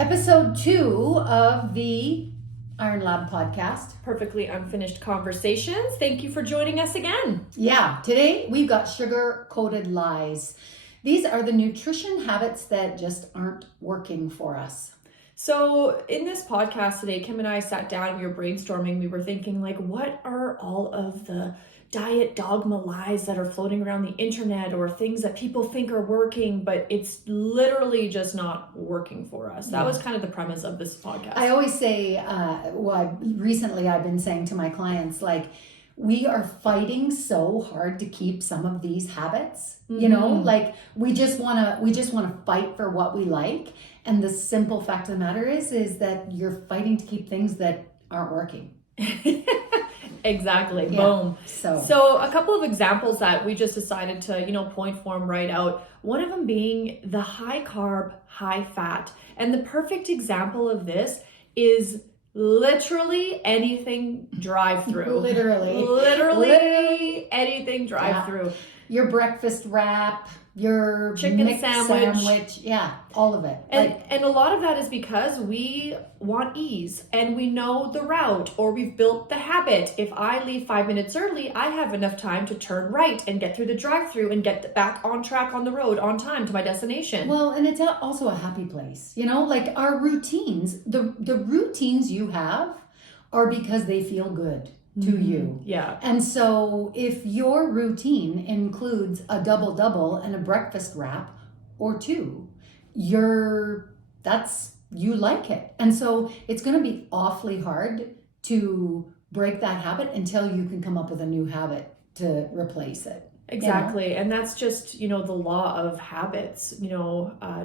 Episode 2 of the Iron Lab podcast. Perfectly Unfinished Conversations. Thank you for joining us again. Yeah, today we've got sugar-coated lies. These are the nutrition habits that just aren't working for us. So in this podcast today, Kim and I sat down, we were brainstorming, we were thinking like, what are all of the diet dogma lies that are floating around the internet, or things that people think are working, but it's literally just not working for us. That was kind of the premise of this podcast. I always say, recently I've been saying to my clients, like, we are fighting so hard to keep some of these habits, you know, like we just want to fight for what we like. And the simple fact of the matter is that you're fighting to keep things that aren't working. Exactly. Yeah. Boom. So a couple of examples that we just decided to, point form right out. One of them being the high carb, high fat. And the perfect example of this is literally anything drive-through. Literally anything drive-through. Your breakfast wrap, your chicken mixed sandwich. Yeah, all of it. And a lot of that is because we want ease and we know the route, or we've built the habit. If I leave 5 minutes early, I have enough time to turn right and get through the drive-through and get back on track on the road on time to my destination. Well, and it's also a happy place, like our routines, the routines you have are because they feel good to you. Yeah. And so if your routine includes a double and a breakfast wrap or two, you like it. And so it's going to be awfully hard to break that habit until you can come up with a new habit to replace it. Exactly. And that's just, the law of habits.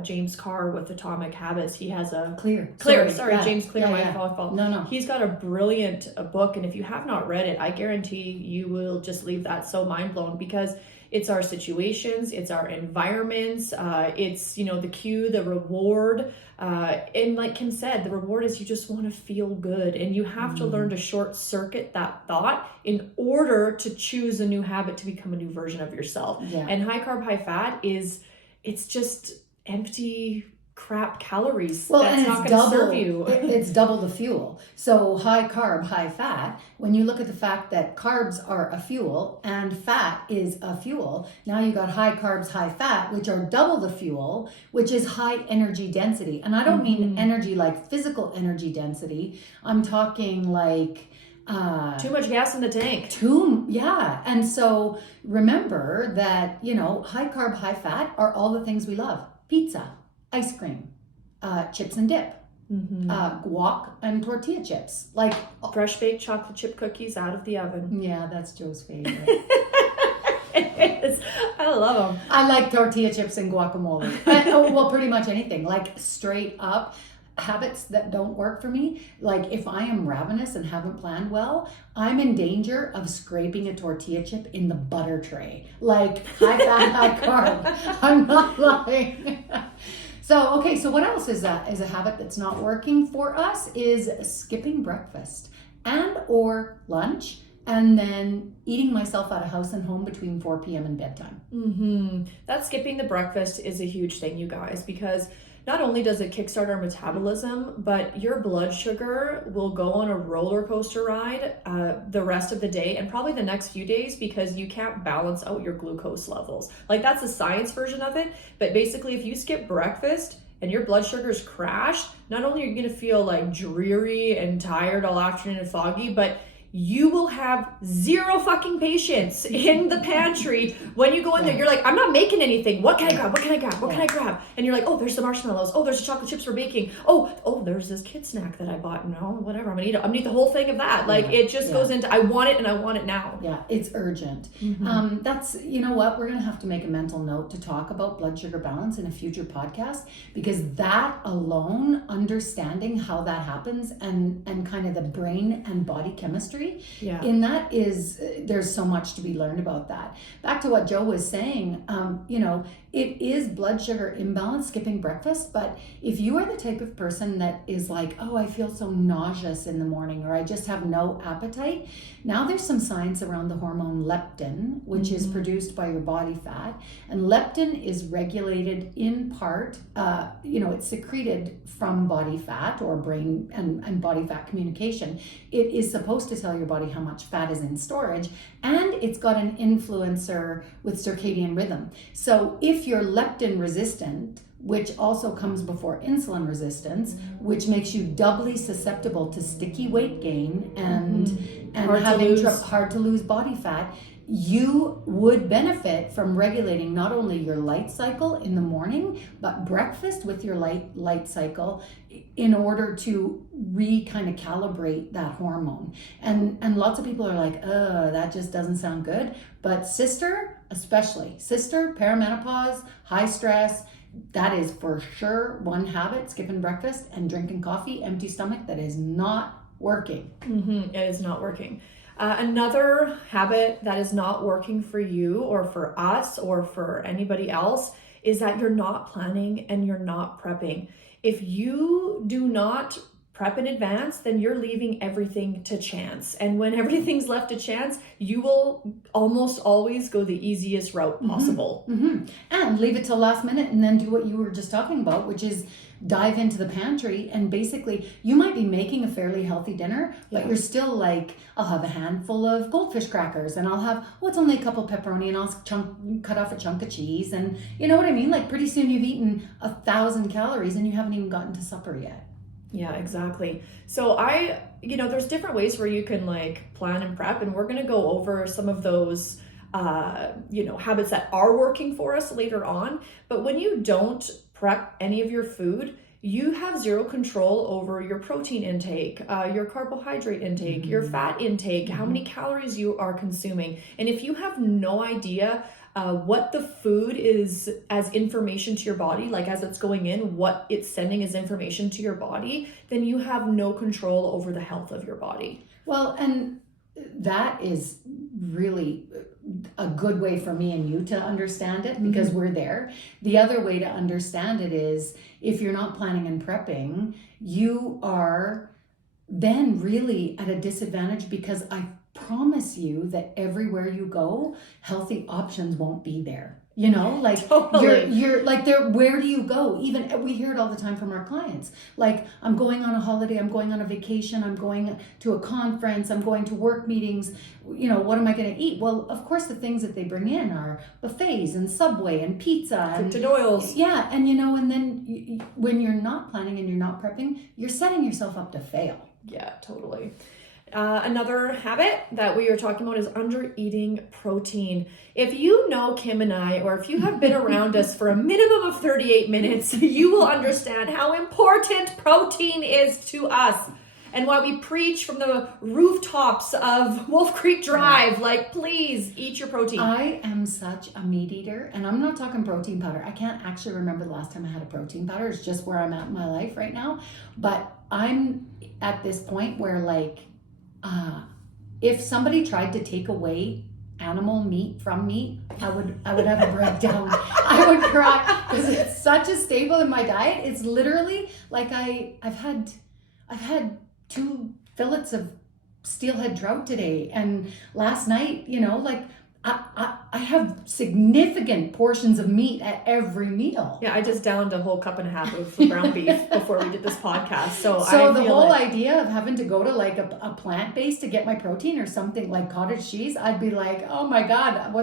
James Clear with Atomic Habits, he has a Clear. James Clear, my fault. No. He's got a brilliant book. And if you have not read it, I guarantee you will just leave that so mind blown, because it's our situations, it's our environments, it's, the cue, the reward. And like Kim said, the reward is you just want to feel good, and you have to learn to short circuit that thought in order to choose a new habit to become a new version of yourself. Yeah. And high carb, high fat it's just empty crap calories. Well, that's and not it's going to double. serve you. It's double the fuel. So high carb, high fat. When you look at the fact that carbs are a fuel and fat is a fuel, now you got high carbs, high fat, which are double the fuel, which is high energy density. And I don't mean energy like physical energy density. I'm talking like too much gas in the tank. And so remember that high carb, high fat are all the things we love: pizza, ice cream, chips and dip, guac and tortilla chips, like fresh baked chocolate chip cookies out of the oven. Yeah, that's Joe's favorite. It is. I love them. I like tortilla chips and guacamole. Well, pretty much anything, like straight up. Habits that don't work for me, like if I am ravenous and haven't planned well, I'm in danger of scraping a tortilla chip in the butter tray. Like high fat, high carb. I'm not lying. So what else is a habit that's not working for us is skipping breakfast and or lunch, and then eating myself out of house and home between 4 p.m. and bedtime. That skipping the breakfast is a huge thing, you guys, because not only does it kickstart our metabolism, but your blood sugar will go on a roller coaster ride the rest of the day and probably the next few days, because you can't balance out your glucose levels. Like, that's the science version of it. But basically, if you skip breakfast and your blood sugars crash, not only are you going to feel like dreary and tired all afternoon and foggy, but you will have zero fucking patience in the pantry when you go in there. You're like, I'm not making anything. What can I grab? What can I grab? And you're like, oh, there's the marshmallows. Oh, there's the chocolate chips for baking. Oh, there's this kid snack that I bought. No, whatever. I'm gonna eat it. I'm gonna eat the whole thing of that. Like, it just goes into, I want it and I want it now. Yeah, it's urgent. That's, what, we're gonna have to make a mental note to talk about blood sugar balance in a future podcast, because that alone, understanding how that happens and kind of the brain and body chemistry in that there's so much to be learned about that. Back to what Joe was saying, it is blood sugar imbalance, skipping breakfast. But if you are the type of person that is like, oh, I feel so nauseous in the morning, or I just have no appetite, now there's some science around the hormone leptin, which is produced by your body fat. And leptin is regulated in part, it's secreted from body fat or brain and body fat communication. It is supposed to tell your body how much fat is in storage, and it's got an influencer with circadian rhythm. So if you're leptin resistant, which also comes before insulin resistance, which makes you doubly susceptible to sticky weight gain and hard to lose body fat, you would benefit from regulating not only your light cycle in the morning, but breakfast with your light cycle in order to kind of calibrate that hormone. And lots of people are like, oh, that just doesn't sound good. But sister, perimenopause, high stress, that is for sure one habit, skipping breakfast and drinking coffee, empty stomach, that is not working. It is not working. Another habit that is not working for you or for us or for anybody else is that you're not planning and you're not prepping. If you do not prep in advance, then you're leaving everything to chance. And when everything's left to chance, you will almost always go the easiest route possible. And leave it till last minute and then do what you were just talking about, which is dive into the pantry. And basically you might be making a fairly healthy dinner, but you're still like, I'll have a handful of goldfish crackers and I'll have, it's only a couple pepperoni and I'll cut off a chunk of cheese. And you know what I mean? Like pretty soon you've eaten 1,000 calories and you haven't even gotten to supper yet. Yeah, exactly. So there's different ways where you can like plan and prep, and we're going to go over some of those, habits that are working for us later on. But when you don't prep any of your food, you have zero control over your protein intake, your carbohydrate intake, your fat intake, how many calories you are consuming. And if you have no idea what the food is as information to your body, like as it's going in, what it's sending as information to your body, then you have no control over the health of your body. Well, and that is really a good way for me and you to understand it, because we're there. The other way to understand it is if you're not planning and prepping, you are then really at a disadvantage, because I promise you that everywhere you go, healthy options won't be there. Totally. you're like there. Where do you go? Even we hear it all the time from our clients. Like, I'm going on a holiday, I'm going on a vacation, I'm going to a conference, I'm going to work meetings. What am I going to eat? Well, of course, the things that they bring in are buffets and Subway and pizza and Cryptid oils. Yeah, and then when you're not planning and you're not prepping, you're setting yourself up to fail. Yeah, totally. Another habit that we are talking about is under eating protein. If you know Kim and I, or if you have been around us for a minimum of 38 minutes, you will understand how important protein is to us and why we preach from the rooftops of Wolf Creek Drive, like, please eat your protein. I am such a meat eater, and I'm not talking protein powder. I can't actually remember the last time I had a protein powder. It's just where I'm at in my life right now. But I'm at this point where, like, if somebody tried to take away animal meat from me, I would have a breakdown. I would cry, because it's such a staple in my diet. It's literally like I've had 2 fillets of steelhead trout today, and last night, I have significant portions of meat at every meal. Yeah, I just downed a whole cup and a half of ground beef before we did this podcast. So the whole idea of having to go to like a plant-based to get my protein or something like cottage cheese, I'd be like, oh my God,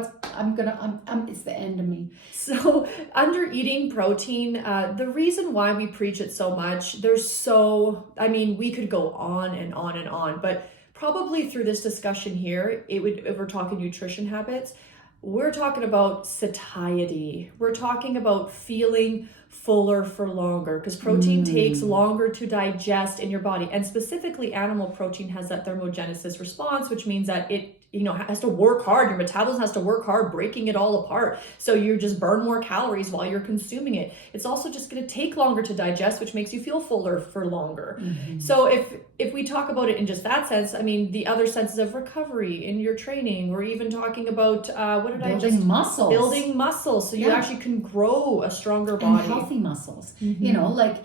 it's the end of me. So under eating protein, the reason why we preach it so much, we could go on and on and on, but probably through this discussion here, if we're talking nutrition habits, we're talking about satiety. We're talking about feeling fuller for longer, because protein takes longer to digest in your body. And specifically, animal protein has that thermogenesis response, which means that it has to work hard. Your metabolism has to work hard breaking it all apart. So you just burn more calories while you're consuming it. It's also just going to take longer to digest, which makes you feel fuller for longer. Mm-hmm. So if we talk about it in just that sense, I mean, the other senses of recovery in your training, we're even talking about building muscles. Building muscles, so you actually can grow a stronger body. And healthy muscles. You know, like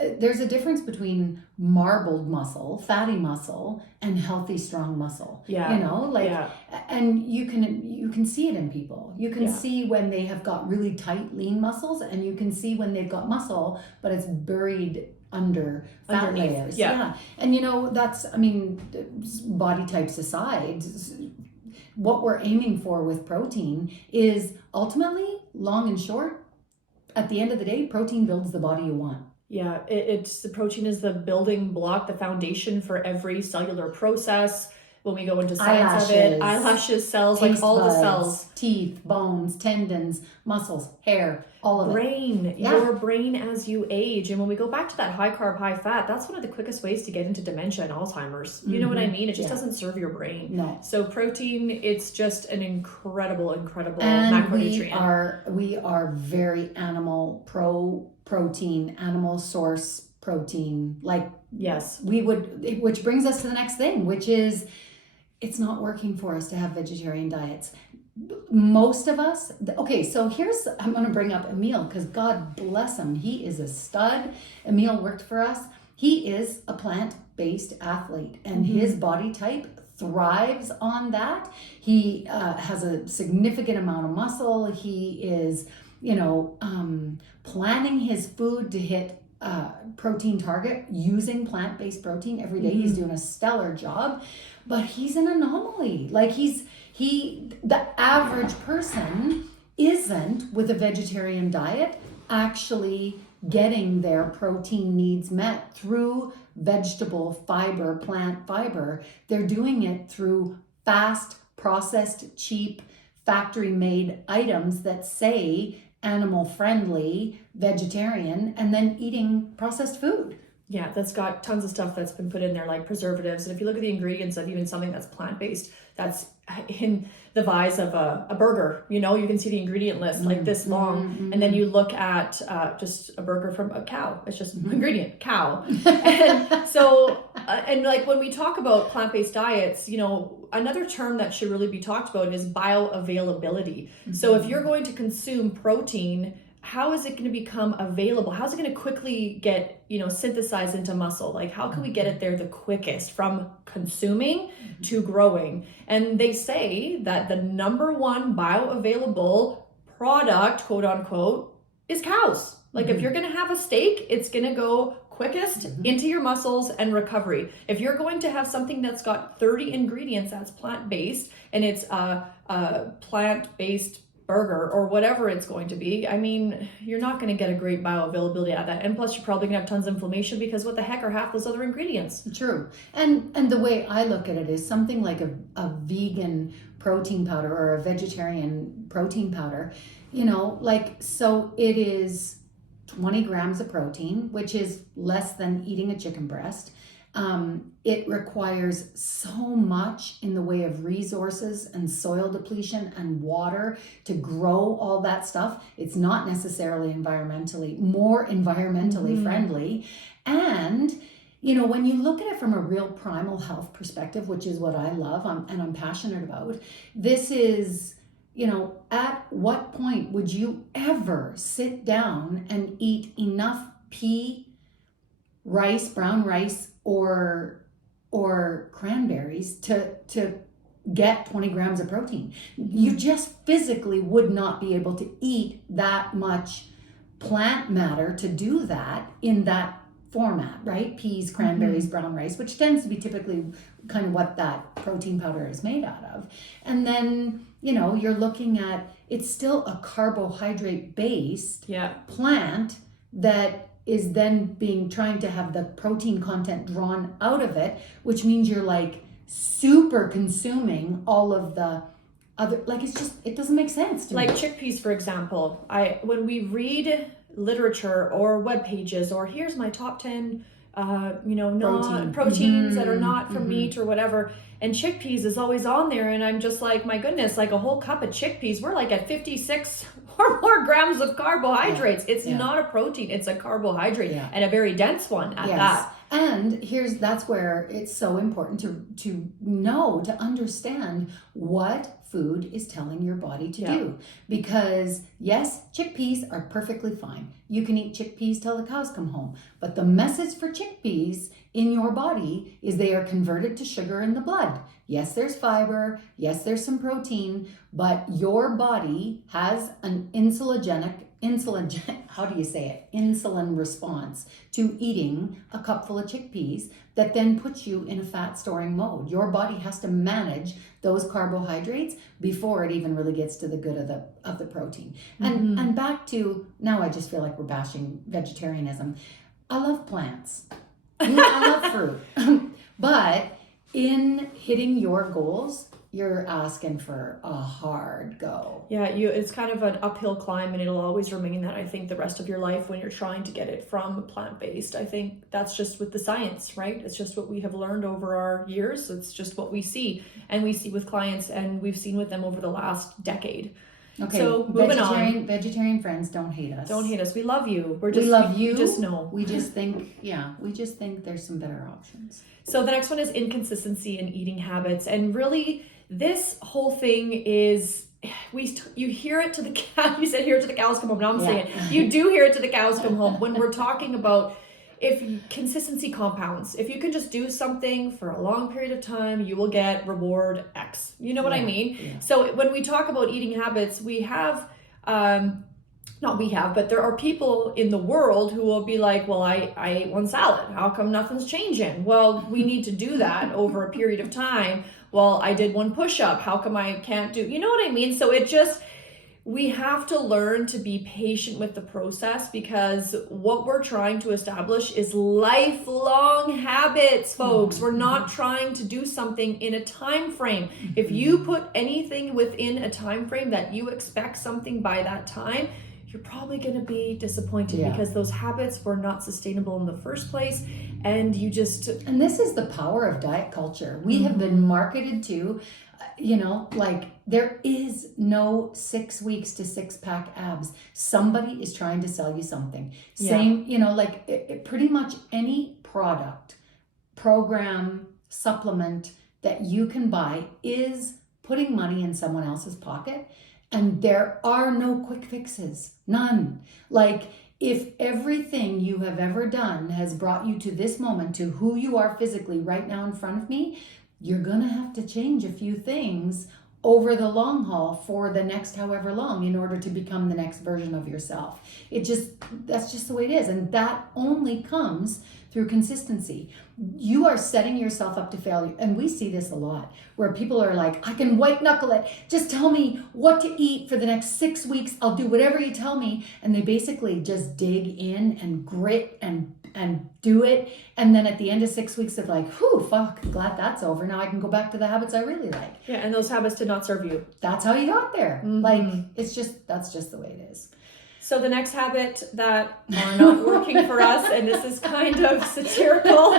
there's a difference between marbled muscle, fatty muscle, and healthy, strong muscle. Yeah. You know, like, and you can see it in people. You can see when they have got really tight, lean muscles, and you can see when they've got muscle, but it's buried under fat layers. Yeah. And you know, that's, I mean, body types aside, what we're aiming for with protein is ultimately, long and short, at the end of the day, protein builds the body you want. Yeah, it's the protein is the building block, the foundation for every cellular process. When we go into science of it, eyelashes, cells, like all buds, the cells, teeth, bones, tendons, muscles, hair, all of it. Your brain as you age. And when we go back to that high carb, high fat, that's one of the quickest ways to get into dementia and Alzheimer's. You know what I mean? It just doesn't serve your brain. No. So protein, it's just an incredible and macronutrient. We are very protein, animal source protein. Like, yes, which brings us to the next thing, which is it's not working for us to have vegetarian diets. Most of us, okay, so I'm going to bring up Emil because God bless him. He is a stud. Emil worked for us. He is a plant-based athlete and his body type thrives on that. He has a significant amount of muscle. He is, planning his food to hit protein target using plant-based protein every day. He's doing a stellar job, but he's an anomaly. Like the average person isn't, with a vegetarian diet, actually getting their protein needs met through vegetable fiber, plant fiber. They're doing it through fast, processed, cheap, factory-made items that say animal friendly, vegetarian, and then eating processed food. Yeah, that's got tons of stuff that's been put in there, like preservatives. And if you look at the ingredients of even something that's plant-based, that's in the vise of a burger, you can see the ingredient list like this long. And then you look at just a burger from a cow. It's just ingredient, cow. And so, and like when we talk about plant-based diets, another term that should really be talked about is bioavailability. So if you're going to consume protein, how is it going to become available? How's it going to quickly get, synthesized into muscle? Like, how can we get it there the quickest from consuming to growing? And they say that the number one bioavailable product, quote unquote, is cows. Like if you're going to have a steak, it's going to go quickest into your muscles and recovery. If you're going to have something that's got 30 ingredients that's plant-based and it's a plant-based burger or whatever it's going to be, I mean, you're not going to get a great bioavailability out of that. And plus you're probably going to have tons of inflammation because what the heck are half those other ingredients? True. And the way I look at it is something like a vegan protein powder or a vegetarian protein powder, so it is 20 grams of protein, which is less than eating a chicken breast. It requires so much in the way of resources and soil depletion and water to grow all that stuff. It's not necessarily more environmentally friendly. And, when you look at it from a real primal health perspective, which is what I love and I'm passionate about, this is, at what point would you ever sit down and eat enough rice, brown rice, or cranberries to get 20 grams of protein? You just physically would not be able to eat that much plant matter to do that in that format, right? Peas, cranberries, brown rice, which tends to be typically kind of what that protein powder is made out of. And then, you're looking at, it's still a carbohydrate based plant that is then trying to have the protein content drawn out of it, which means you're like super consuming all of the other, like it doesn't make sense to me. Like chickpeas, for example, when we read literature or web pages or here's my top 10 Protein. proteins that are not from Mhm. meat or whatever. And chickpeas is always on there, and I'm just like, my goodness, like a whole cup of chickpeas, we're like at 56 or more grams of carbohydrates. It's Yeah. not a protein, it's a carbohydrate, Yeah. and a very dense one at Yes. that. And that's where it's so important to know, to understand what food is telling your body to Yeah. do. Because yes, chickpeas are perfectly fine. You can eat chickpeas till the cows come home. But the message for chickpeas in your body is they are converted to sugar in the blood. Yes, there's fiber. Yes, there's some protein, but your body has an insulin, how do you say it? Insulin response to eating a cupful of chickpeas that then puts you in a fat storing mode. Your body has to manage those carbohydrates before it even really gets to the good of the protein. And back to, now I just feel like we're bashing vegetarianism. I love plants. I love fruit. But in hitting your goals, you're asking for a hard go. Yeah, it's kind of an uphill climb, and it'll always remain that, I think, the rest of your life when you're trying to get it from plant-based. I think that's just with the science, right? It's just what we have learned over our years. It's just what we see, and we see with clients, and we've seen with them over the last decade. Okay, So moving on. Vegetarian friends, don't hate us. Don't hate us. We love you. We love you. We just know. We just think there's some better options. So the next one is inconsistency in eating habits, and really, this whole thing is, you hear it to the cows. You said hear it to the cows come home. Now I'm saying it. You do hear it to the cows come home when we're talking about if consistency compounds. If you can just do something for a long period of time, you will get reward X. You know what I mean? Yeah. So when we talk about eating habits, we have, but there are people in the world who will be like, well, I ate one salad. How come nothing's changing? Well, we need to do that over a period of time. Well, I did one push-up. How come I can't do, you know what I mean? So we have to learn to be patient with the process, because what we're trying to establish is lifelong habits, folks. We're not trying to do something in a time frame. If you put anything within a time frame that you expect something by that time, you're probably going to be disappointed because those habits were not sustainable in the first place. And and this is the power of diet culture. We have been marketed to, like there is no 6 weeks to 6-pack abs. Somebody is trying to sell you something. Same, pretty much any product, program, supplement that you can buy is putting money in someone else's pocket. And there are no quick fixes, none. Like, if everything you have ever done has brought you to this moment, to who you are physically right now in front of me, you're gonna have to change a few things over the long haul for the next however long in order to become the next version of yourself. That's just the way it is. And that only comes through consistency. You are setting yourself up to failure. And we see this a lot where people are like, I can white knuckle it. Just tell me what to eat for the next 6 weeks. I'll do whatever you tell me. And they basically just dig in and grit and do it. And then at the end of 6 weeks, they're like, whew, fuck, glad that's over. Now I can go back to the habits I really like. Yeah, and those habits did not serve you. That's how you got there. Like, that's just the way it is. So the next habit that are not working for us, and this is kind of satirical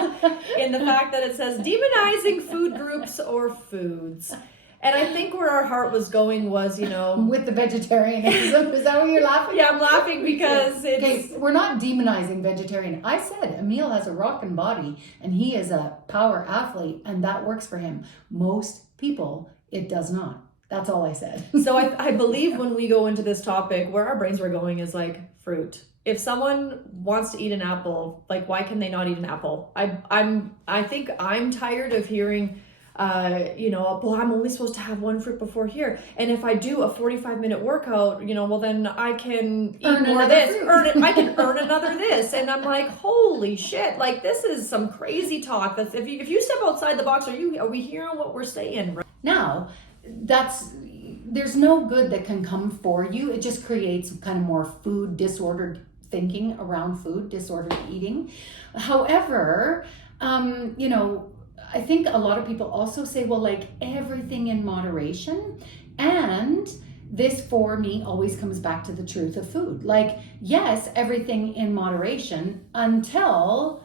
in the fact that it says demonizing food groups or foods. And I think where our heart was going was, with the vegetarianism. Is that what you're laughing? Yeah, I'm laughing because it's... Okay, we're not demonizing vegetarian. I said Emil has a rockin' body and he is a power athlete and that works for him. Most people, it does not. That's all I said. So I believe when we go into this topic, where our brains were going is like fruit. If someone wants to eat an apple, like why can they not eat an apple? I think I'm tired of hearing, well, I'm only supposed to have one fruit before here. And if I do a 45-minute workout, well, then I can eat more of this. I can earn another this. And I'm like, holy shit, like this is some crazy talk. That's if you step outside the box, are we hearing what we're saying? Right? Now, there's no good that can come for you. It just creates kind of more food disordered thinking around food, disordered eating. However, I think a lot of people also say, well, like everything in moderation. And this for me always comes back to the truth of food. Like, yes, everything in moderation until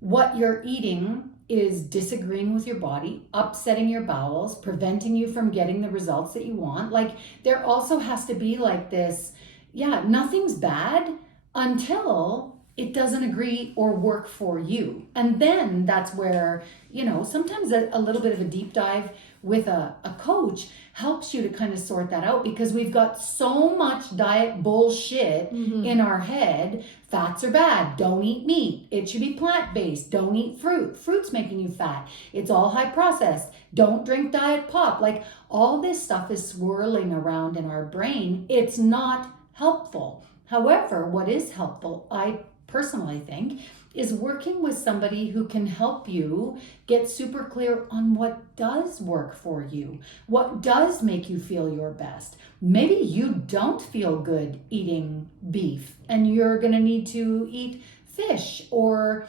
what you're eating is disagreeing with your body, upsetting your bowels, preventing you from getting the results that you want. Like, there also has to be like this, yeah, nothing's bad until it doesn't agree or work for you. And then that's where, sometimes a little bit of a deep dive with a coach helps you to kind of sort that out, because we've got so much diet bullshit in our head. Fats are bad. Don't eat meat. It should be plant-based. Don't eat fruit. Fruit's making you fat. It's all high processed. Don't drink diet pop. Like, all this stuff is swirling around in our brain. It's not helpful. However, what is helpful, I personally think, is working with somebody who can help you get super clear on what does work for you, what does make you feel your best. Maybe you don't feel good eating beef and you're gonna need to eat fish or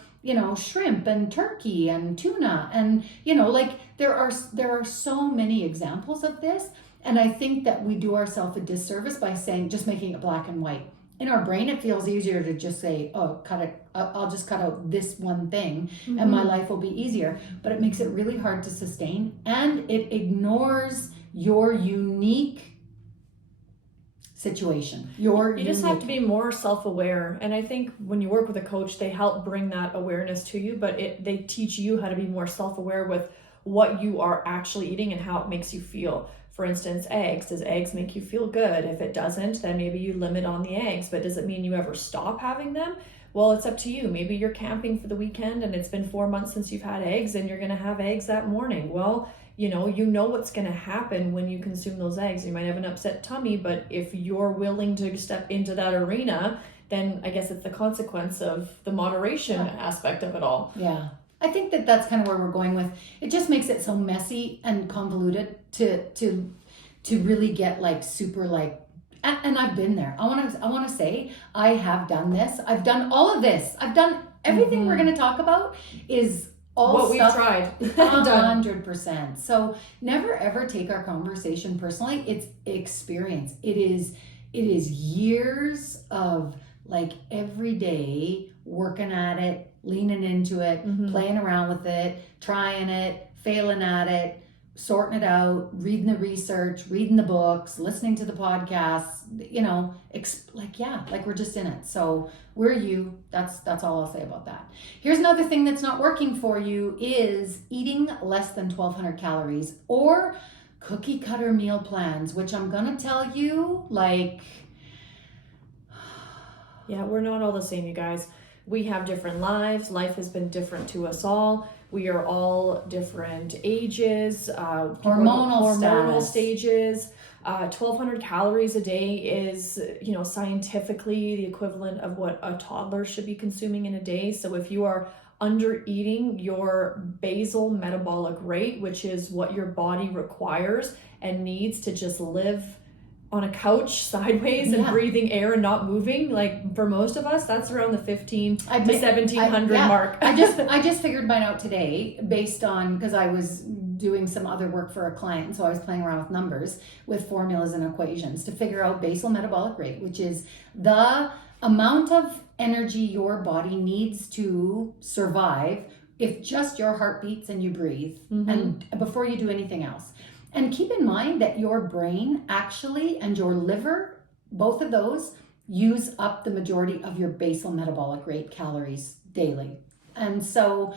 shrimp and turkey and tuna, and there are so many examples of this. And I think that we do ourselves a disservice by saying, just making it black and white. In our brain, it feels easier to just say, oh, cut it. I'll just cut out this one thing and my life will be easier. But it makes it really hard to sustain, and it ignores your unique situation. You just have to be more self-aware. And I think when you work with a coach, they help bring that awareness to you, but they teach you how to be more self-aware with what you are actually eating and how it makes you feel. For instance, eggs. Does eggs make you feel good? If it doesn't, then maybe you limit on the eggs. But does it mean you ever stop having them? Well, it's up to you. Maybe you're camping for the weekend and it's been 4 months since you've had eggs and you're going to have eggs that morning. Well, you know what's going to happen when you consume those eggs. You might have an upset tummy, but if you're willing to step into that arena, then I guess it's the consequence of the moderation aspect of it all. Yeah. I think that's kind of where we're going with. It just makes it so messy and convoluted to really get like super like, and I've been there. I want to say I have done this. I've done all of this. I've done everything we're going to talk about is all what stuff, we've tried. 100%. So never ever take our conversation personally. It's experience. It is years of like every day working at it, leaning into it, playing around with it, trying it, failing at it, sorting it out, reading the research, reading the books, listening to the podcasts, like we're just in it. So we're you. That's all I'll say about that. Here's another thing that's not working for you is eating less than 1,200 calories or cookie cutter meal plans, which I'm gonna tell you, like... Yeah, we're not all the same, you guys. We have different lives. Life has been different to us all. We are all different ages, hormonal stages. 1,200 calories a day is, scientifically the equivalent of what a toddler should be consuming in a day. So if you are under eating your basal metabolic rate, which is what your body requires and needs to just live on a couch sideways and breathing air and not moving, like for most of us, that's around the 1,500 to 1,700 mark. I just figured mine out today based on, because I was doing some other work for a client, so I was playing around with numbers, with formulas and equations to figure out basal metabolic rate, which is the amount of energy your body needs to survive if just your heart beats and you breathe, and before you do anything else. And keep in mind that your brain actually and your liver, both of those, use up the majority of your basal metabolic rate calories daily. And so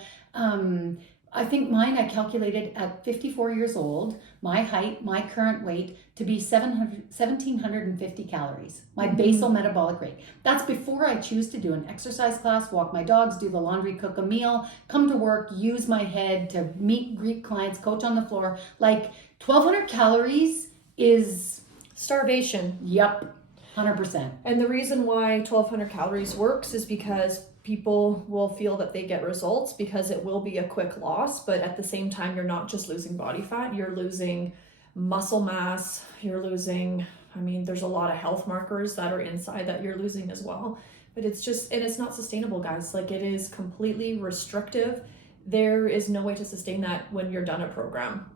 I think I calculated at 54 years old, my height, my current weight to be 1,750 calories, my basal metabolic rate. That's before I choose to do an exercise class, walk my dogs, do the laundry, cook a meal, come to work, use my head to meet, greet clients, coach on the floor. Like 1,200 calories is... starvation. Yep, 100%. And the reason why 1,200 calories works is because people will feel that they get results because it will be a quick loss, but at the same time, you're not just losing body fat, you're losing muscle mass, you're losing, there's a lot of health markers that are inside that you're losing as well. But it's just, and it's not sustainable, guys. Like, it is completely restrictive. There is no way to sustain that when you're done a program.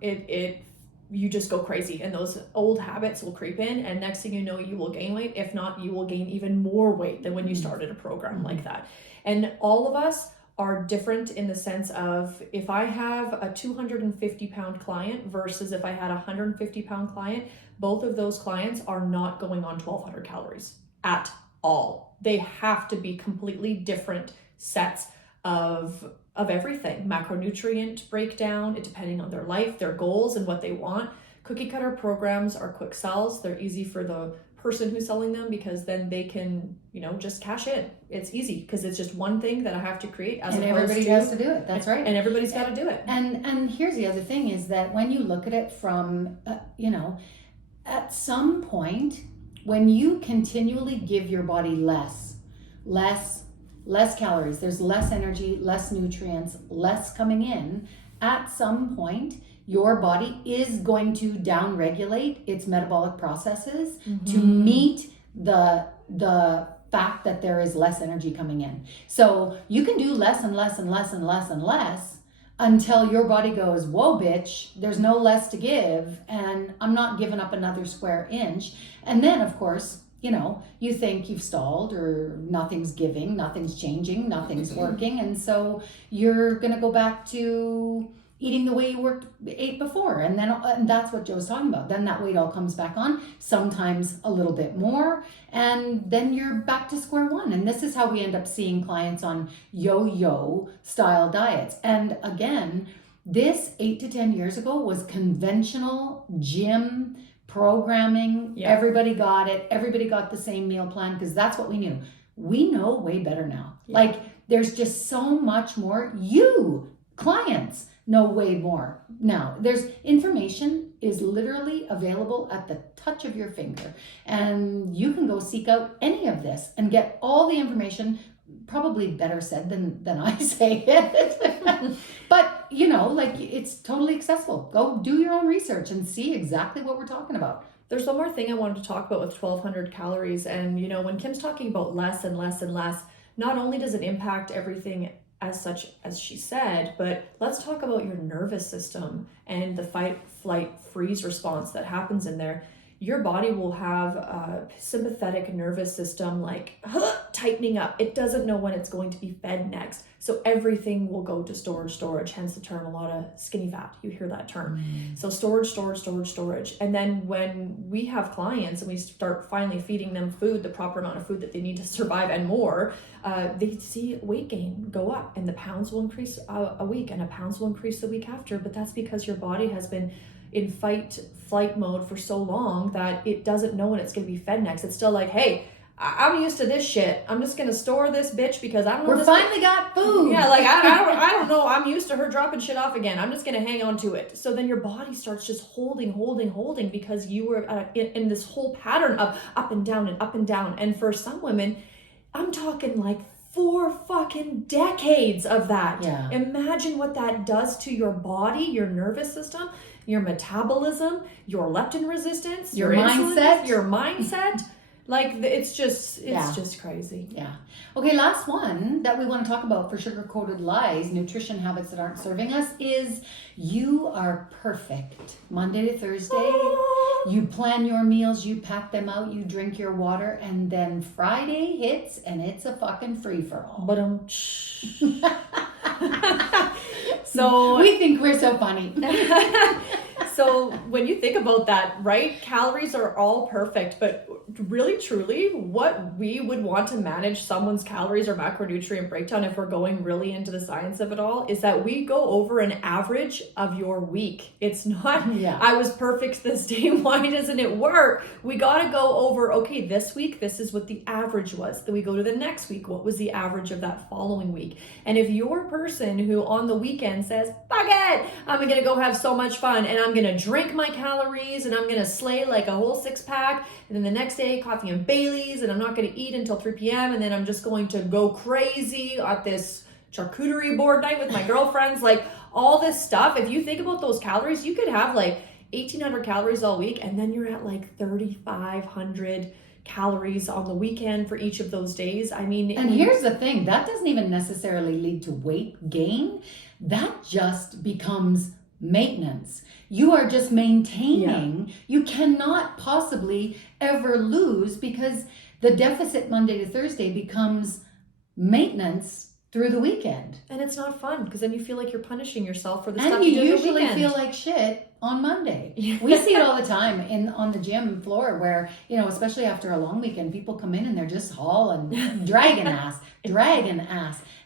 You just go crazy and those old habits will creep in, and next thing you know, you will gain weight. If not, you will gain even more weight than when you started a program like that. And all of us are different in the sense of if I have a 250 pound client versus if I had a 150 pound client, both of those clients are not going on 1200 calories at all. They have to be completely different sets of everything, macronutrient breakdown, depending on their life, their goals, and what they want. Cookie cutter programs are quick sells. They're easy for the person who's selling them because then they can, just cash in. It's easy because it's just one thing that I have to create as And opposed everybody to, has to do it. That's right. And everybody's got to do it. And here's the other thing is that when you look at it from, at some point, when you continually give your body less calories, there's less energy, less nutrients, less coming in, at some point, your body is going to downregulate its metabolic processes to meet the fact that there is less energy coming in. So you can do less and less and less and less and less until your body goes, whoa, bitch, there's no less to give, and I'm not giving up another square inch. And then, of course, you think you've stalled or nothing's giving, nothing's changing, nothing's working. And so you're going to go back to eating the way you ate before. And that's what Joe's talking about. Then that weight all comes back on, sometimes a little bit more. And then you're back to square one. And this is how we end up seeing clients on yo-yo style diets. And again, this 8 to 10 years ago was conventional gym programming. Yeah. Everybody got it. Everybody got the same meal plan because that's what we knew. We know way better now. Yeah. Like there's just so much more. You clients know way more now. There's information is literally available at the touch of your finger, and you can go seek out any of this and get all the information. Probably better said than I say it. But it's totally accessible. Go do your own research and see exactly what we're talking about. There's one more thing I wanted to talk about with 1200 calories. And when Kim's talking about less and less and less, not only does it impact everything as such as she said, but let's talk about your nervous system and the fight, flight, freeze response that happens in there. Your body will have a sympathetic nervous system tightening up. It doesn't know when it's going to be fed next. So everything will go to storage, hence the term, a lot of skinny fat. You hear that term. So storage. And then when we have clients and we start finally feeding them food, the proper amount of food that they need to survive and more, they see weight gain go up, and the pounds will increase a week and the pounds will increase the week after. But that's because your body has been in fight flight mode for so long that it doesn't know when it's going to be fed next. It's still like, hey, I'm used to this shit. I'm just going to store this bitch because I don't know. We finally got food. Yeah, I don't know. I'm used to her dropping shit off again. I'm just going to hang on to it. So then your body starts just holding because you were in this whole pattern of up and down and up and down. And for some women, I'm talking 4 fucking decades of that. Yeah. Imagine what that does to your body, your nervous system, your metabolism, your leptin resistance, your mindset, your mindset. It's just crazy. Yeah. Okay, last one that we want to talk about for sugar-coated lies, nutrition habits that aren't serving us, is you are perfect. Monday to Thursday, you plan your meals, you pack them out, you drink your water, and then Friday hits and it's a fucking free-for-all. But So we think we're so funny. So when you think about that, right? Calories are all perfect, but really, truly, what we would want to manage someone's calories or macronutrient breakdown, if we're going really into the science of it all, is that we go over an average of your week. It's not, I was perfect this day, why doesn't it work? We got to go over, okay, this week, this is what the average was. Then we go to the next week, what was the average of that following week? And if you're a person who on the weekend says, fuck it, I'm going to go have so much fun, and I'm going to drink my calories, and I'm going to slay like a whole 6-pack, and then the next day, coffee and Baileys, and I'm not going to eat until 3 p.m., and then I'm just going to go crazy at this charcuterie board night with my girlfriends, all this stuff. If you think about those calories, you could have 1,800 calories all week, and then you're at 3,500 calories on the weekend for each of those days. I mean, and here's the thing, that doesn't even necessarily lead to weight gain. That just becomes maintenance. You are just maintaining. Yeah. You cannot possibly ever lose, because the deficit Monday to Thursday becomes maintenance through the weekend. And it's not fun because then you feel like you're punishing yourself for the And stuff you you did the usually weekend. feel like shit on Monday. Yeah. We see it all the time on the gym floor where, especially after a long weekend, people come in and they're just hauling, dragging ass.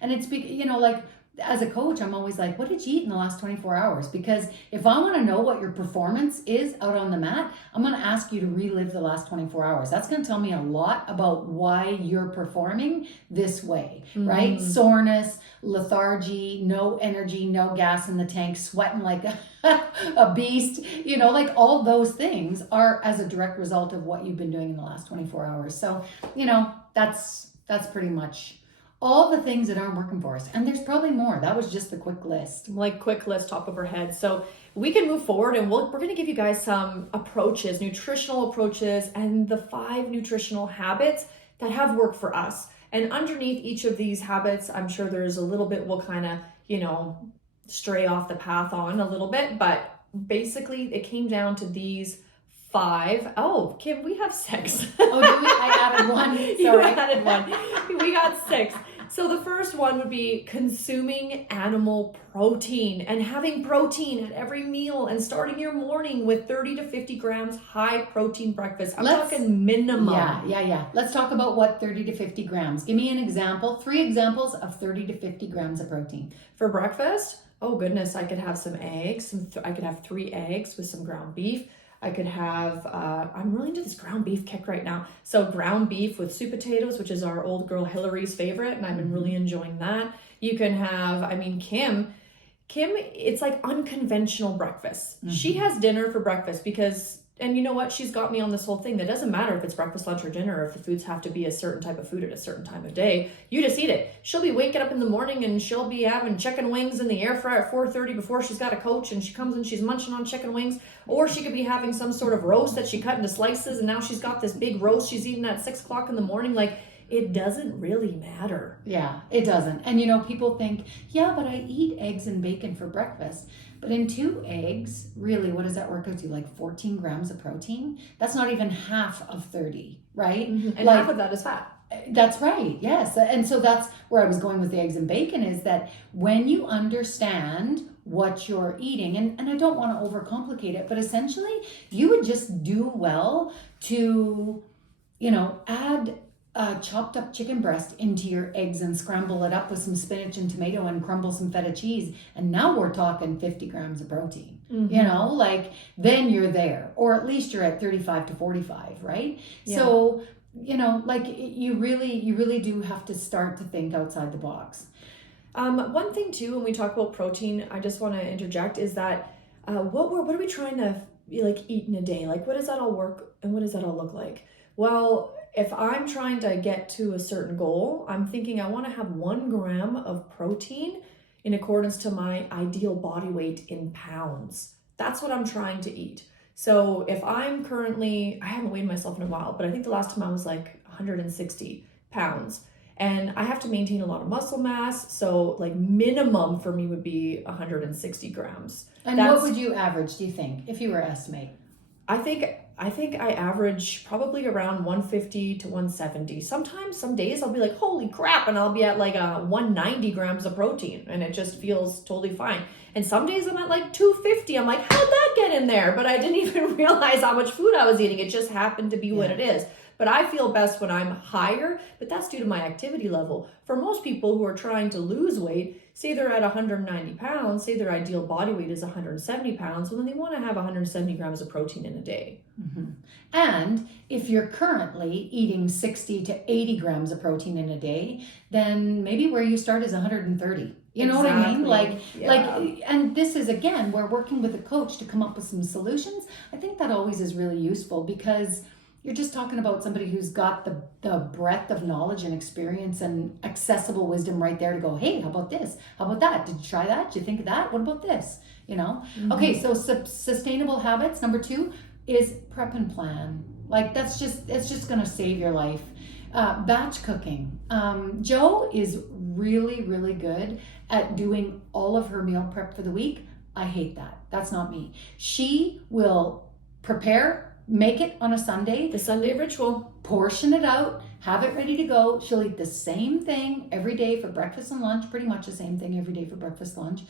And it's, like, as a coach, I'm always like, what did you eat in the last 24 hours? Because if I want to know what your performance is out on the mat, I'm going to ask you to relive the last 24 hours. That's going to tell me a lot about why you're performing this way, right? Soreness, lethargy, no energy, no gas in the tank, sweating like a beast, like all those things are as a direct result of what you've been doing in the last 24 hours. So, that's pretty much all the things that aren't working for us. And there's probably more. That was just the quick list. Like quick list, top of our head. So we can move forward and we're going to give you guys some approaches, nutritional approaches, and the 5 nutritional habits that have worked for us. And underneath each of these habits, I'm sure there's a little bit we'll kind of, stray off the path on a little bit. But basically, it came down to these 5. Oh, Kim, we have 6. Oh, did we? I added 1. Sorry. You added 1. We got 6. So the first one would be consuming animal protein and having protein at every meal and starting your morning with 30 to 50 grams high protein breakfast. I'm talking minimum. Yeah. Let's talk about what 30 to 50 grams. Give me an example, 3 examples of 30 to 50 grams of protein. For breakfast, oh goodness, I could have some eggs. I could have 3 eggs with some ground beef. I could have, I'm really into this ground beef kick right now. So ground beef with sweet potatoes, which is our old girl Hillary's favorite. And I've been really enjoying that. You can have, Kim, it's like unconventional breakfast. She has dinner for breakfast because, and you know what? She's got me on this whole thing. That doesn't matter if it's breakfast, lunch, or dinner, or if the foods have to be a certain type of food at a certain time of day. You just eat it. She'll be waking up in the morning and she'll be having chicken wings in the air fryer at 4:30 before she's got a coach, and she comes and she's munching on chicken wings. Or she could be having some sort of roast that she cut into slices, and now she's got this big roast she's eating at 6 o'clock in the morning. Like, it doesn't really matter. Yeah, it doesn't. And people think, yeah, but I eat eggs and bacon for breakfast. But in 2 eggs, really, what does that work out to? Like 14 grams of protein? That's not even half of 30, right? And half of that is fat. That's right, yes. And so that's where I was going with the eggs and bacon, is that when you understand what you're eating, and I don't want to overcomplicate it, but essentially you would just do well to, add chopped up chicken breast into your eggs and scramble it up with some spinach and tomato and crumble some feta cheese. And now we're talking 50 grams of protein, then you're there, or at least you're at 35 to 45, right? Yeah. So, you really do have to start to think outside the box. One thing too, when we talk about protein, I just want to interject is that what are we trying to eat in a day? Like, what does that all work and what does that all look like? Well, if I'm trying to get to a certain goal, I'm thinking I want to have 1 gram of protein in accordance to my ideal body weight in pounds. That's what I'm trying to eat. So if I'm currently, I haven't weighed myself in a while, but I think the last time I was like 160 pounds. And I have to maintain a lot of muscle mass. So like minimum for me would be 160 grams. And what would you average, do you think, if you were to estimate? I think I average probably around 150 to 170. Sometimes, some days I'll be like, holy crap, and I'll be at like 190 grams of protein, and it just feels totally fine. And some days I'm at like 250. I'm like, how'd that get in there? But I didn't even realize how much food I was eating. It just happened to be what it is. But I feel best when I'm higher, but that's due to my activity level. For most people who are trying to lose weight, say they're at 190 pounds, say their ideal body weight is 170 pounds, well, then they want to have 170 grams of protein in a day. Mm-hmm. And if you're currently eating 60 to 80 grams of protein in a day, then maybe where you start is 130. You know what I mean? And this is, again, we're working with a coach to come up with some solutions. I think that always is really useful because you're just talking about somebody who's got the breadth of knowledge and experience and accessible wisdom right there to go, hey, how about this? How about that? Did you try that? Did you think of that? What about this? Mm-hmm. Okay, so sustainable habits. Number 2 is prep and plan. Like it's just going to save your life. Batch cooking. Jo is really, really good at doing all of her meal prep for the week. I hate that. That's not me. She will prepare make it on a Sunday. The Sunday ritual. Portion it out, have it ready to go. She'll eat the same thing every day for breakfast and lunch, pretty much the same thing every day for breakfast, lunch.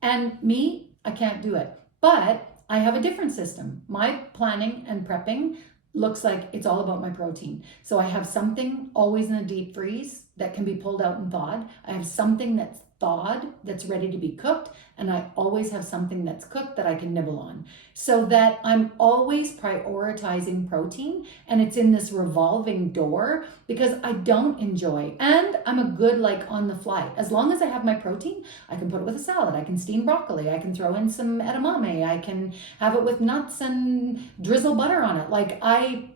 And me, I can't do it. But I have a different system. My planning and prepping looks like it's all about my protein. So I have something always in a deep freeze that can be pulled out and thawed. I have something that's thawed that's ready to be cooked, and I always have something that's cooked that I can nibble on, so that I'm always prioritizing protein, and it's in this revolving door because I don't enjoy, and I'm a good like on the fly. As long as I have my protein, I can put it with a salad, I can steam broccoli, I can throw in some edamame, I can have it with nuts and drizzle butter on it.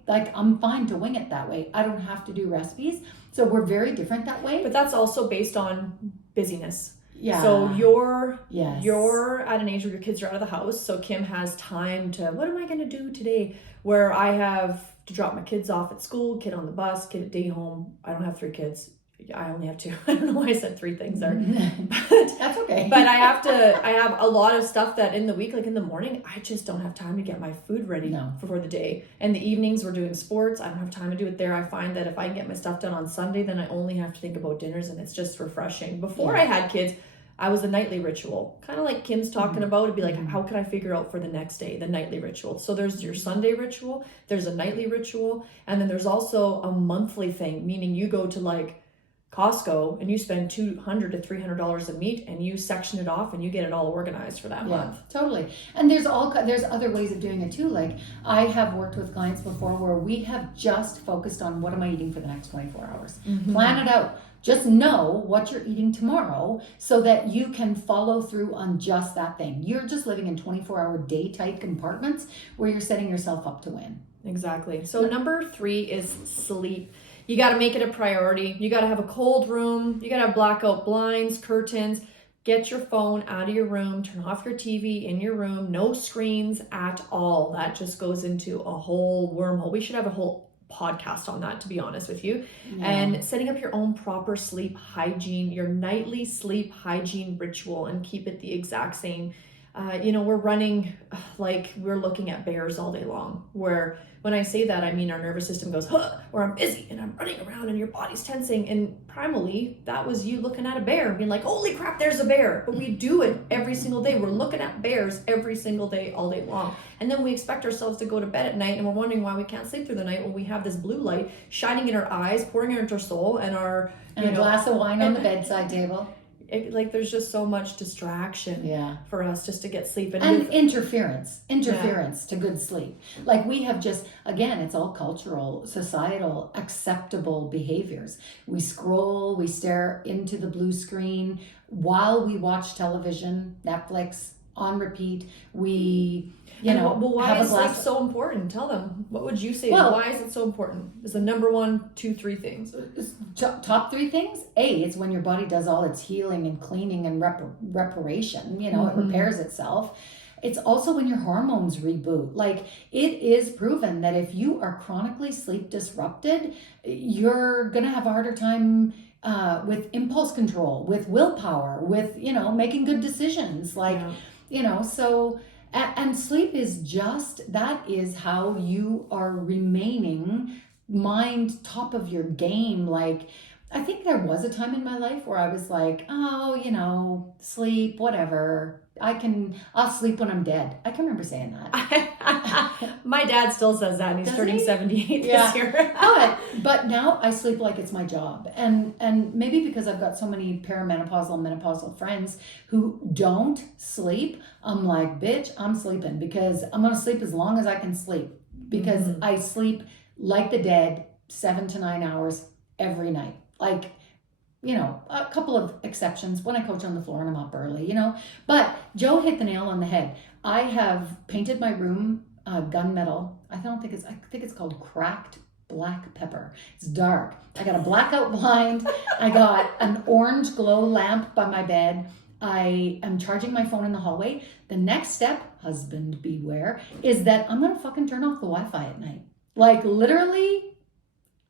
I'm fine to wing it that way. I don't have to do recipes. So we're very different that way. But that's also based on busyness. Yeah. So you're at an age where your kids are out of the house. So Kim has time to, what am I going to do today? Where I have to drop my kids off at school, kid on the bus, kid at day home. I don't have 3 kids. I only have 2. I don't know why I said 3 things there. But that's okay. But I have a lot of stuff that in the week, like in the morning, I just don't have time to get my food ready for the day. And the evenings we're doing sports. I don't have time to do it there. I find that if I can get my stuff done on Sunday, then I only have to think about dinners, and it's just refreshing. Before I had kids, I was a nightly ritual, kind of like Kim's talking about. It'd be like, how can I figure out for the next day, the nightly ritual? So there's your Sunday ritual, there's a nightly ritual, and then there's also a monthly thing, meaning you go to like Costco and you spend $200 to $300 of meat and you section it off and you get it all organized for that month. Totally. And there's other ways of doing it too. Like I have worked with clients before where we have just focused on what am I eating for the next 24 hours. Plan it out. Just know what you're eating tomorrow so that you can follow through on just that thing. You're just living in 24-hour day type compartments where you're setting yourself up to win. Exactly. So number 3 is sleep. You got to make it a priority. You got to have a cold room. You got to have blackout blinds, curtains. Get your phone out of your room. Turn off your TV in your room. No screens at all. That just goes into a whole wormhole. We should have a whole podcast on that, to be honest with you. And setting up your own proper sleep hygiene, your nightly sleep hygiene ritual, and keep it the exact same. We're running like we're looking at bears all day long, where when I say that, I mean our nervous system goes, or I'm busy and I'm running around and your body's tensing. And primally, that was you looking at a bear and being like, holy crap, there's a bear. But we do it every single day. We're looking at bears every single day, all day long. And then we expect ourselves to go to bed at night and we're wondering why we can't sleep through the night when we have this blue light shining in our eyes, pouring into our soul, and a glass of wine on the bedside table. There's just so much distraction for us just to get sleep. And interference to good sleep. Like we have just, again, it's all cultural, societal, acceptable behaviors. We scroll, we stare into the blue screen while we watch television, Netflix, on repeat. We... why is sleep so important? Tell them. What would you say? Why is it so important? Is the number 1, 2, 3 things? Top 3 things? It's when your body does all its healing and cleaning and reparation. It repairs itself. It's also when your hormones reboot. Like it is proven that if you are chronically sleep disrupted, you're gonna have a harder time with impulse control, with willpower, with making good decisions. So. And sleep is that is how you are remaining mind top of your game. Like, I think there was a time in my life where I was like, sleep, whatever. I'll sleep when I'm dead. I can remember saying that. My dad still says that, and he's turning 78 this year. But now I sleep like it's my job. And maybe because I've got so many perimenopausal and menopausal friends who don't sleep, I'm like, bitch, I'm sleeping because I'm going to sleep as long as I can sleep. Because I sleep like the dead 7 to 9 hours every night. Like, a couple of exceptions when I coach on the floor and I'm up early, But Joe hit the nail on the head. I have painted my room gunmetal. I think it's called cracked black pepper. It's dark. I got a blackout blind. I got an orange glow lamp by my bed. I am charging my phone in the hallway. The next step, husband beware, is that I'm going to fucking turn off the Wi-Fi at night. Like literally,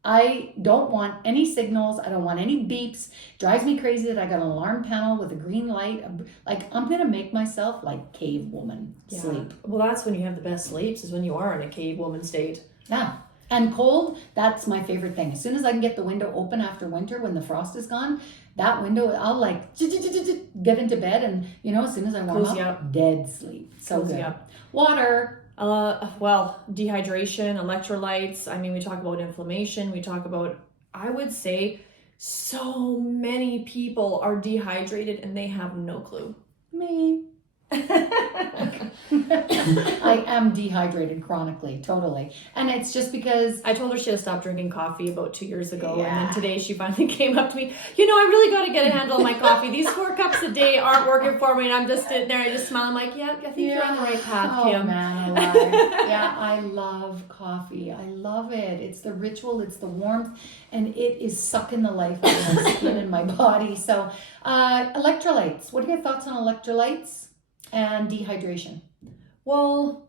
I don't want any signals. I don't want any beeps. Drives me crazy that I got an alarm panel with a green light. Like, I'm going to make myself like cave woman sleep. Well, that's when you have the best sleeps, is when you are in a cave woman state. Yeah. And cold, that's my favorite thing. As soon as I can get the window open after winter when the frost is gone, that window, I'll like get into bed, and as soon as I warm up, dead sleep. So Cozy good. up. Water. Well, dehydration, electrolytes. I mean, we talk about inflammation. We talk about, I would say, so many people are dehydrated and they have no clue. Me. I am dehydrated chronically, totally. And it's just because I told her she had stopped drinking coffee about 2 years ago. Yeah. And then today she finally came up to me, I really got to get a handle on my coffee. These 4 cups a day aren't working for me. And I'm just sitting there, I just smile. I'm like, I think you're on the right path, Kim. Oh man, alive. Yeah, I love coffee. I love it. It's the ritual, it's the warmth, and it is sucking the life out of my skin and my body. So electrolytes. What are your thoughts on electrolytes and dehydration? Well,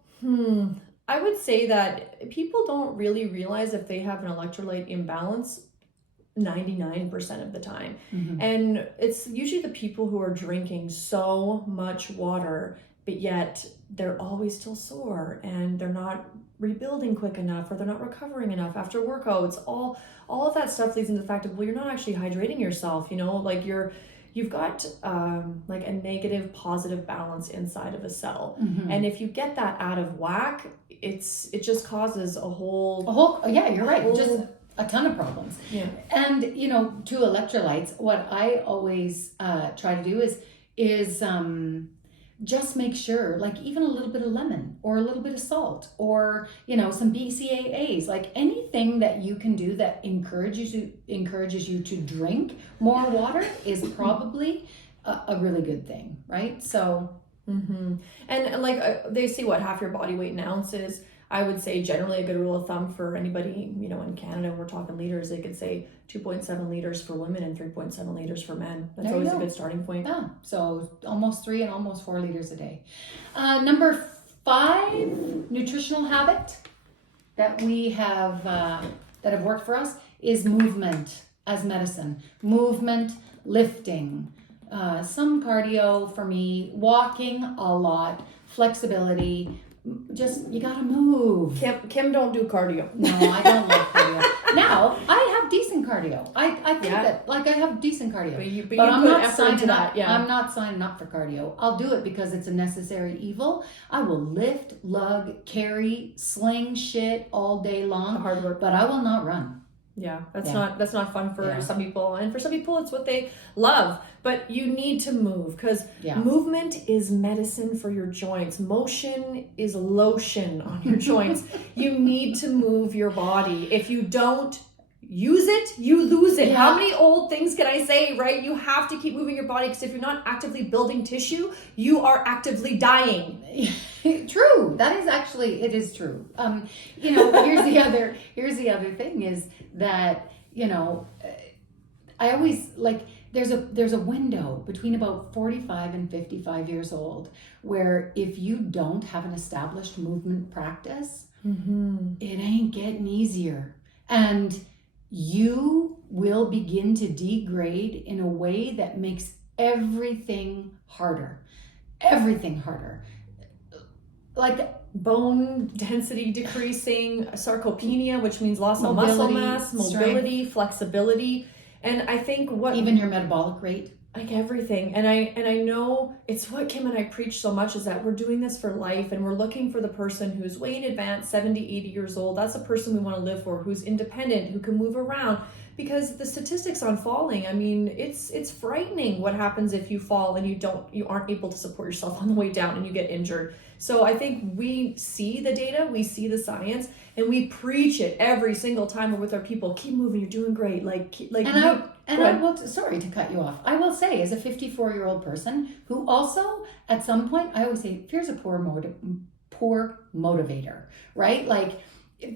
I would say that people don't really realize if they have an electrolyte imbalance 99% of the time. Mm-hmm. And it's usually the people who are drinking so much water, but yet they're always still sore and they're not rebuilding quick enough, or they're not recovering enough after workouts. All of that stuff leads into the fact of, well, you're not actually hydrating yourself, like you've got like a negative positive balance inside of a cell. Mm-hmm. And if you get that out of whack, it just causes a whole yeah, you're right. Just a ton of problems. Yeah. And to electrolytes, what I always try to do is just make sure, like even a little bit of lemon or a little bit of salt or some BCAAs, like anything that you can do that encourages you to drink more water is probably a really good thing, right? So and like they say, what, half your body weight in ounces. I would say generally a good rule of thumb for anybody, in Canada, we're talking liters, they could say 2.7 liters for women and 3.7 liters for men. That's always a good starting point. Yeah, so almost 3 and almost 4 liters a day. Number 5 nutritional habit that we have that have worked for us is movement as medicine. Movement, lifting, some cardio for me, walking a lot, flexibility. Just, you gotta move. Kim don't do cardio. No, I don't like cardio. Now, I have decent cardio. I think that, like, I have decent cardio. But I'm not signing up. I'm not signing up for cardio. I'll do it because it's a necessary evil. I will lift, lug, carry, sling shit all day long. Hard work. But I will not run. Yeah, that's not fun for some people, and for some people it's what they love. But you need to move, because movement is medicine for your joints. Motion is lotion on your joints. You need to move your body. If you don't use it, you lose it. How many old things can I say, right? You have to keep moving your body, because if you're not actively building tissue, you are actively dying. True. That is actually, it is true. Here's the other thing is that, I always like, there's a window between about 45 and 55 years old where if you don't have an established movement practice, it ain't getting easier. And you will begin to degrade in a way that makes everything harder. Everything harder. Like bone density decreasing, sarcopenia, which means loss of muscle mass, mobility, flexibility. And I think even your metabolic rate, like everything. And I know it's what Kim and I preach so much, is that we're doing this for life, and we're looking for the person who's way in advance, 70, 80 years old. That's the person we want to live for, who's independent, who can move around. Because the statistics on falling, I mean, it's frightening what happens if you fall and you aren't able to support yourself on the way down and you get injured. So I think we see the data, we see the science, and we preach it every single time we're with our people. Keep moving, you're doing great. Sorry to cut you off. I will say, as a 54-year-old person who also, at some point, I always say, fear's a poor motivator, right? Like,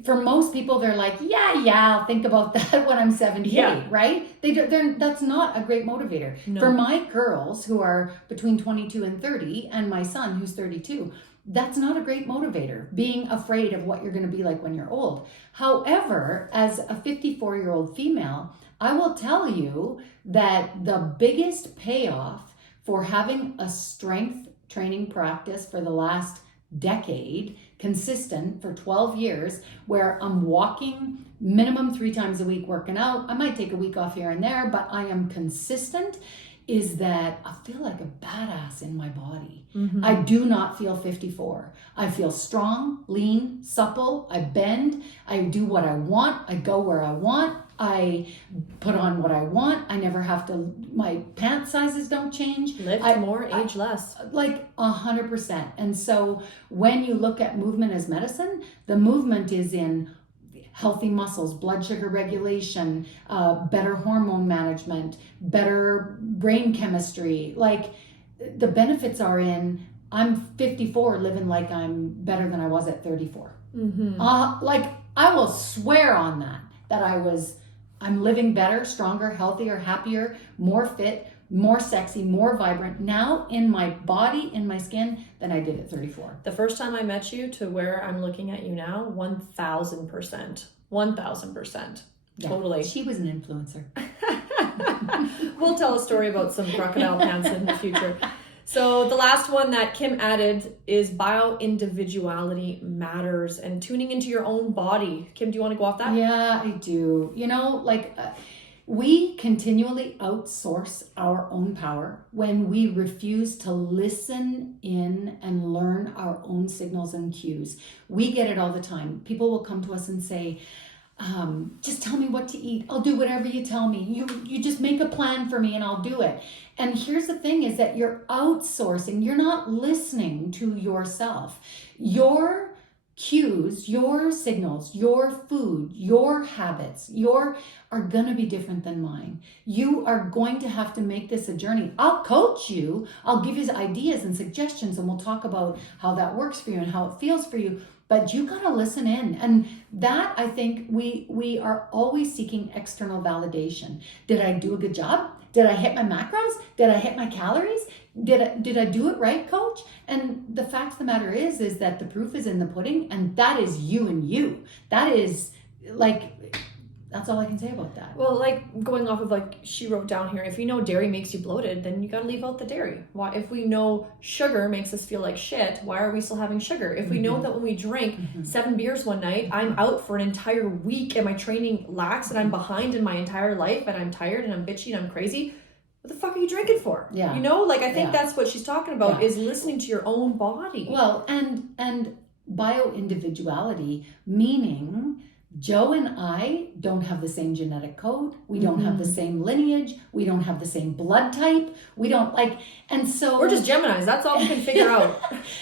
for most people, they're like, yeah, I'll think about that when I'm 78, Yeah. right? That's not a great motivator. No. For my girls who are between 22 and 30, and my son who's 32, that's not a great motivator, being afraid of what you're going to be like when you're old. However, as a 54-year-old female, I will tell you that the biggest payoff for having a strength training practice for the last decade, consistent for 12 years, where I'm walking minimum 3 times a week working out. I might take a week off here and there, but I am consistent, is that I feel like a badass in my body. Mm-hmm. I do not feel 54. I feel strong, lean, supple. I bend. I do what I want. I go where I want. I put on what I want. I never have to, my pant sizes don't change. Lift more, age less. Like 100%. And so when you look at movement as medicine, the movement is in healthy muscles, blood sugar regulation, better hormone management, better brain chemistry. Like the benefits are in, I'm 54 living like I'm better than I was at 34. Mm-hmm. Like I will swear on that I'm living better, stronger, healthier, happier, more fit, more sexy, more vibrant now in my body, in my skin than I did at 34. The first time I met you to where I'm looking at you now, 1,000%. 1,000%. Yeah, Totally. she was an influencer. We'll tell a story about some crocodile pants in the future. So the last one that Kim added is bio-individuality matters and tuning into your own body. Kim, do you want to go off that? Yeah, I do. We continually outsource our own power when we refuse to listen in and learn our own signals and cues. We get it all the time. People will come to us and say, just tell me what to eat. I'll do whatever you tell me. You just make a plan for me and I'll do it. And here's the thing is that you're outsourcing. You're not listening to yourself. Your cues, your signals, your food, your habits, are going to be different than mine. You are going to have to make this a journey. I'll coach you. I'll give you ideas and suggestions and we'll talk about how that works for you and how it feels for you. But you got to listen in. And that, I think, we are always seeking external validation. Did I do a good job? Did I hit my macros? Did I hit my calories? Did I do it right, coach? And the fact of the matter is that the proof is in the pudding, and that is you and you. That is that's all I can say about that. Well, like going off of like she wrote down here, if you know dairy makes you bloated, then you got to leave out the dairy. Why? If we know sugar makes us feel like shit, why are we still having sugar? If we know that when we drink 7 beers one night, I'm out for an entire week and my training lacks and I'm behind in my entire life and I'm tired and I'm bitchy and I'm crazy, what the fuck are you drinking for? Yeah. You know, I think that's what she's talking about is listening to your own body. Well, and bio-individuality, meaning Joe and I don't have the same genetic code. We don't have the same lineage. We don't have the same blood type. We don't and so we're just Geminis. That's all we can figure out.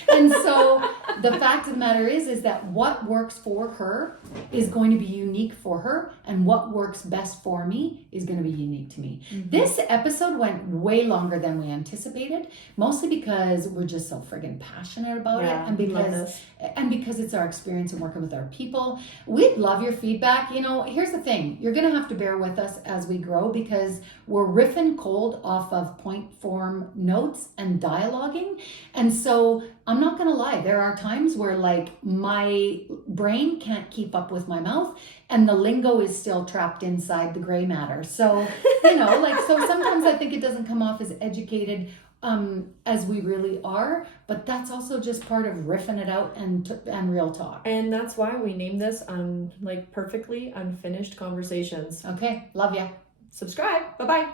And so the fact of the matter is that what works for her is going to be unique for her, and what works best for me is going to be unique to me. This episode went way longer than we anticipated, mostly because we're just so friggin' passionate about it, and because it's our experience in working with our people. We'd love your feedback. Here's the thing. You're going to have to bear with us as we grow because we're riffing cold off of point form notes and dialoguing. And so I'm not going to lie. There are times where my brain can't keep up with my mouth and the lingo is still trapped inside the gray matter. So, so sometimes I think it doesn't come off as educated as we really are, but that's also just part of riffing it out and real talk. And that's why we named this Perfectly Unfinished Conversations. Okay, love ya. Subscribe. Bye-bye.